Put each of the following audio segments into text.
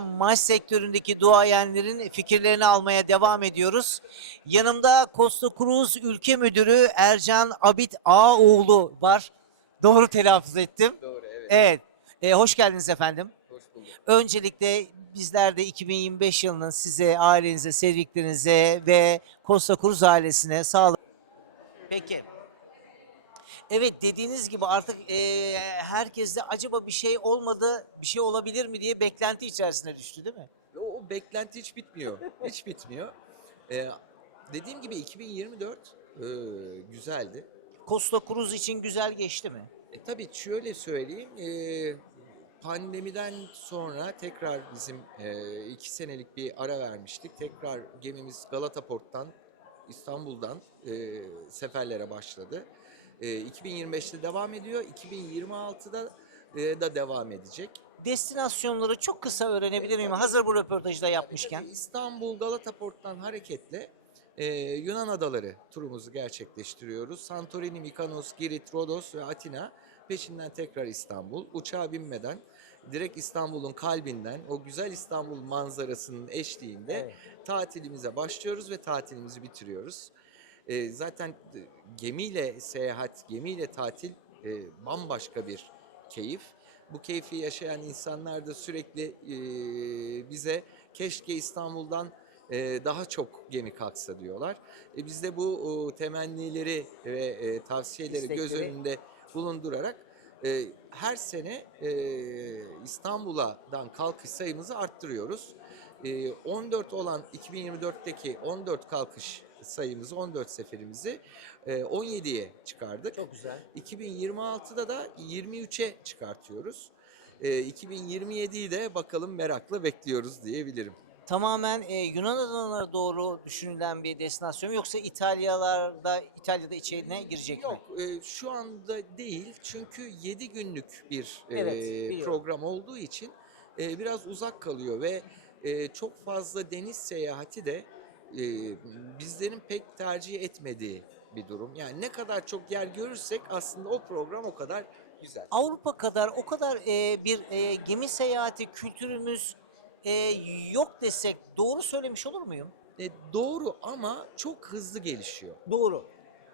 Maç sektöründeki duayenlerin fikirlerini almaya devam ediyoruz. Yanımda Costa Cruz Ülke Müdürü Ercan Abit Ağoğlu var. Doğru telaffuz ettim. Doğru evet. Evet. E, hoş geldiniz efendim. Hoş bulduk. Öncelikle bizler de 2025 yılının size, ailenize, sevdiklerinize ve Costa Cruz ailesine sağlık. Peki. Evet dediğiniz gibi artık e, herkes de acaba bir şey olmadı, bir şey olabilir mi diye beklenti içerisine düştü değil mi? O, o beklenti hiç bitmiyor. hiç bitmiyor. Ee, dediğim gibi 2024 e, güzeldi. Costa Cruz için güzel geçti mi? E, tabii şöyle söyleyeyim. e, pandemiden sonra tekrar bizim e, iki senelik bir ara vermiştik. Tekrar gemimiz Galata Port'tan İstanbul'dan e, seferlere başladı. E, 2025'te devam ediyor. 2026'da e, da devam edecek. Destinasyonları çok kısa öğrenebilir miyim? Hazır bu röportajda yapmışken. Tabii İstanbul Galata Port'tan hareketle e, Yunan adaları turumuzu gerçekleştiriyoruz. Santorini, Mikonos, Girit, Rodos ve Atina. Peşinden tekrar İstanbul. Uçağa binmeden direkt İstanbul'un kalbinden o güzel İstanbul manzarasının eşliğinde Evet. tatilimize başlıyoruz ve tatilimizi bitiriyoruz. E, zaten e, gemiyle seyahat, gemiyle tatil e, bambaşka bir keyif. Bu keyfi yaşayan insanlar da sürekli e, bize keşke İstanbul'dan e, daha çok gemi kalksa diyorlar. E, biz de bu o, temennileri ve e, tavsiyeleri göz İstekleri. önünde bulundurarak e, her sene e, İstanbul'dan kalkış sayımızı arttırıyoruz. E, 14 olan 2024'teki 14 kalkış sayımızı, 14 seferimizi e, 17'ye çıkardık. Çok güzel. 2026'da da 23'e çıkartıyoruz. E, 2027'yi de bakalım merakla bekliyoruz diyebilirim. Tamamen e, Yunan adalarına doğru düşünülen bir destinasyon mu yoksa İtalyalarda İtalya'da içine girecek mi? Yok e, şu anda değil çünkü 7 günlük bir e, Evet, biliyorum. program olduğu için e, biraz uzak kalıyor ve e, çok fazla deniz seyahati de e, bizlerin pek tercih etmediği bir durum. Yani ne kadar çok yer görürsek aslında o program o kadar güzel. Avrupa kadar o kadar e, bir e, gemi seyahati kültürümüz e, yok desek doğru söylemiş olur muyum? E, doğru ama çok hızlı gelişiyor. Doğru.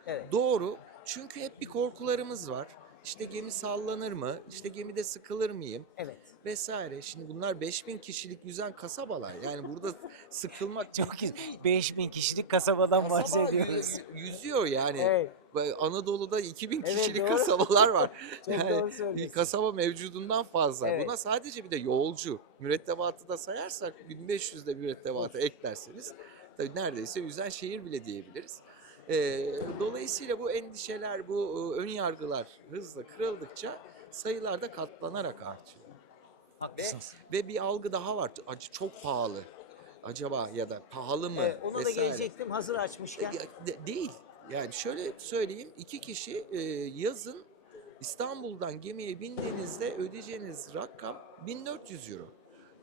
Evet. Doğru. Çünkü hep bir korkularımız var. İşte gemi sallanır mı? İşte gemide sıkılır mıyım? Evet. Vesaire. Şimdi bunlar 5000 kişilik yüzen kasabalar. Yani burada sıkılmak Çok güzel. 5000 kişilik kasabadan Kasaba bahsediyoruz. yü- yüzüyor yani. Evet. Böyle Anadolu'da 2000 Evet, kişilik doğru. kasabalar var. Çok doğru bir söylüyorsun. kasaba mevcudundan fazla. Evet. Buna sadece bir de yolcu mürettebatı da sayarsak 1500 de mürettebatı eklerseniz tabii neredeyse yüzen şehir bile diyebiliriz. Ee, dolayısıyla bu endişeler, bu e, ön yargılar hızla kırıldıkça sayılar da katlanarak artıyor. Haklısınız. Ve bir algı daha var. Acı çok pahalı. Acaba ya da pahalı mı? Evet, ona da vesaire. gelecektim hazır açmışken. E, de- değil. Yani şöyle söyleyeyim. iki kişi e, yazın İstanbul'dan gemiye bindiğinizde ödeyeceğiniz rakam 1400 euro.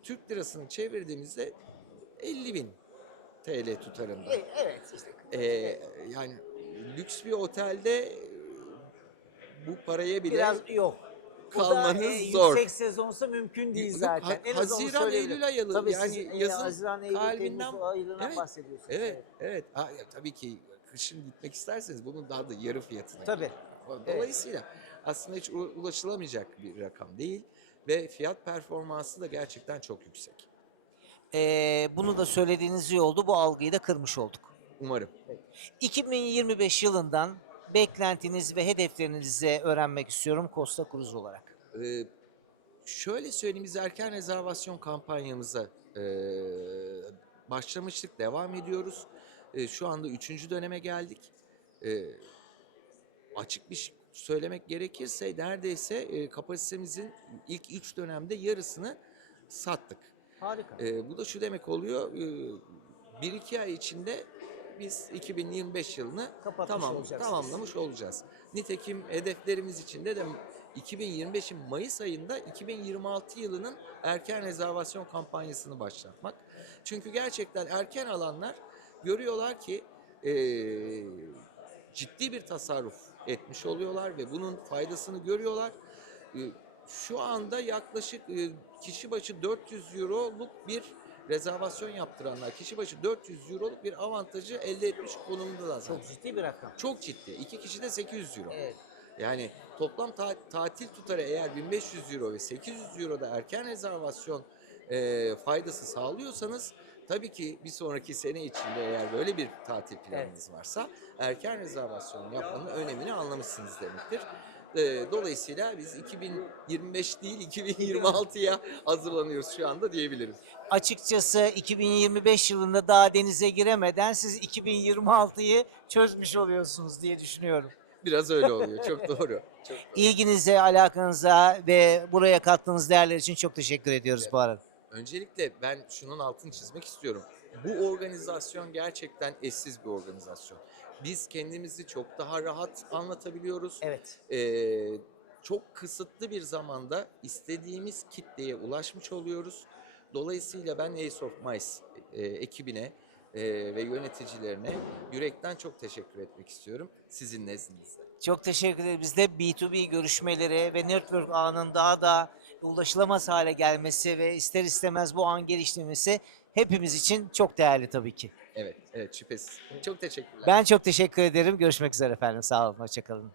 Türk lirasını çevirdiğimizde 50 bin TL tutarında. Evet, evet işte. E, yani lüks bir otelde e, bu paraya bile Biraz yok. Bu da, kalmanız e, zor. Yüksek sezonsa mümkün değil Yok, zaten. ha- En onu Haziran, söyleyebilirim. Eylül ayı Tabii yani siz, e, yazın Haziran, Eylül, kalbinden- Temmuz aylarından Evet, bahsediyorsunuz. Evet, evet. Ha, ya, tabii ki kışın gitmek isterseniz bunun daha da yarı fiyatına. Tabii. Dolayısıyla aslında hiç u- ulaşılamayacak bir rakam değil ve fiyat performansı da gerçekten çok yüksek. Ee, bunu da söylediğiniz iyi oldu. Bu algıyı da kırmış olduk. Umarım. 2025 yılından beklentiniz ve hedeflerinizi öğrenmek istiyorum Costa Cruz olarak. Ee, şöyle söyleyeyim biz erken rezervasyon kampanyamıza e, başlamıştık, devam ediyoruz. E, şu anda üçüncü döneme geldik. E, açık bir şey söylemek gerekirse neredeyse e, kapasitemizin ilk üç dönemde yarısını sattık. Harika. E, bu da şu demek oluyor, e, bir iki ay içinde biz 2025 yılını Kapatmış tamam, olacaksınız. tamamlamış olacağız. Nitekim hedeflerimiz içinde de 2025'in Mayıs ayında 2026 yılının erken rezervasyon kampanyasını başlatmak. Çünkü gerçekten erken alanlar görüyorlar ki e, ciddi bir tasarruf etmiş oluyorlar ve bunun faydasını görüyorlar. E, Şu anda yaklaşık e, kişi başı 400 euroluk bir rezervasyon yaptıranlar kişi başı 400 euroluk bir avantajı elde etmiş konumdalar. Çok ciddi bir rakam. Çok ciddi. İki kişi de 800 euro. Evet. Yani toplam ta- tatil tutarı eğer 1500 euro ve 800 euro da erken rezervasyon e, faydası sağlıyorsanız tabii ki bir sonraki sene içinde eğer böyle bir tatil planınız varsa erken rezervasyon yapmanın önemini anlamışsınız demektir. E, dolayısıyla biz 2025 değil 2026'ya hazırlanıyoruz şu anda diyebiliriz. Açıkçası 2025 yılında daha denize giremeden siz 2026'yı çözmüş oluyorsunuz diye düşünüyorum. Biraz öyle oluyor. Çok doğru. Çok doğru. İlginize, alakanıza ve buraya kattığınız değerler için çok teşekkür ediyoruz bu arada. Öncelikle ben şunun altını çizmek istiyorum. Bu organizasyon gerçekten eşsiz bir organizasyon. Biz kendimizi çok daha rahat anlatabiliyoruz. Evet. Ee, çok kısıtlı bir zamanda istediğimiz kitleye ulaşmış oluyoruz. Dolayısıyla ben Ace of Mice e, ekibine e, ve yöneticilerine yürekten çok teşekkür etmek istiyorum sizin nezdinizde. Çok teşekkür ederiz. Biz de B2B görüşmeleri ve network ağının daha da ulaşılamaz hale gelmesi ve ister istemez bu an geliştirmesi hepimiz için çok değerli tabii ki. Evet, evet şüphesiz. Çok teşekkürler. Ben çok teşekkür ederim. Görüşmek üzere efendim. Sağ olun. Hoşçakalın.